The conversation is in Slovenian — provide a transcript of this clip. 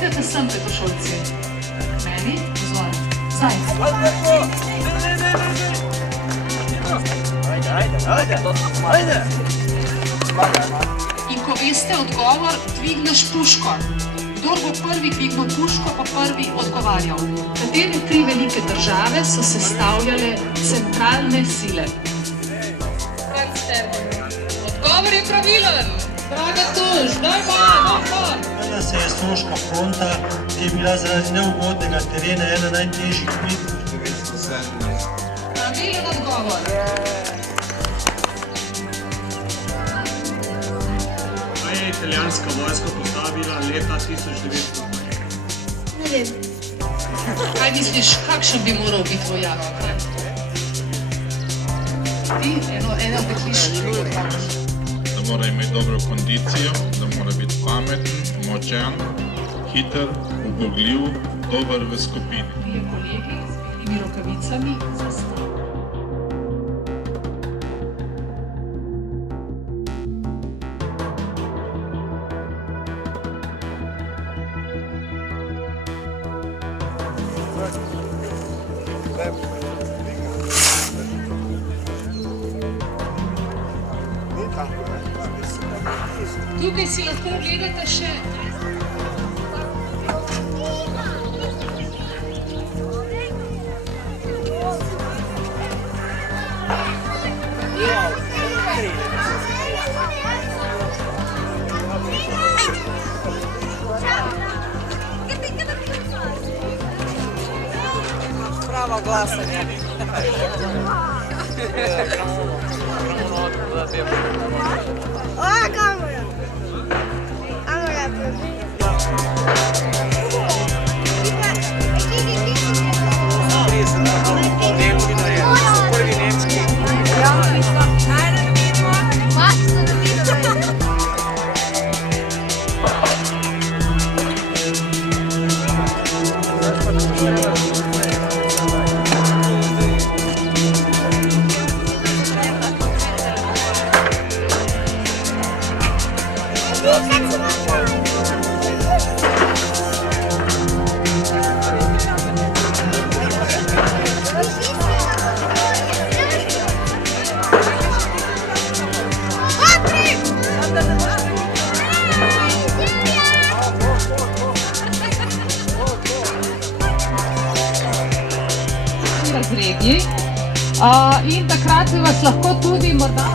pridete sem, Petrošolci. Meni, vzor. Zdaj. Ajde. In ko veste odgovor, dvigneš puško. Kdor bo prvi dvignil puško, pa prvi odgovarjal. Katere 3 velike države so sestavljale centralne sile? Odgovor je pravilen. Draga Tuš, daj pa. Se je Soška fronta, ki je bila zaradi neugodnega terena ena najtežjih bitk. Pravilen odgovor. Kaj je italijanska vojska postavila leta 1900? Ne vem. Kaj misliš, kakšen bi moral biti vojak? Ti, eno bekliš. Da mora imeti dobro kondicijo, da mora biti pameten, močan, hiter, ubogljiv, dober v skupini. Trije kolegi z belimi rokavicami za stol. Tukaj si lahko gledate še Pravo glasanje. Kamera. Kamera je Prvi nemški. razredni in takrat bi vas lahko tudi morda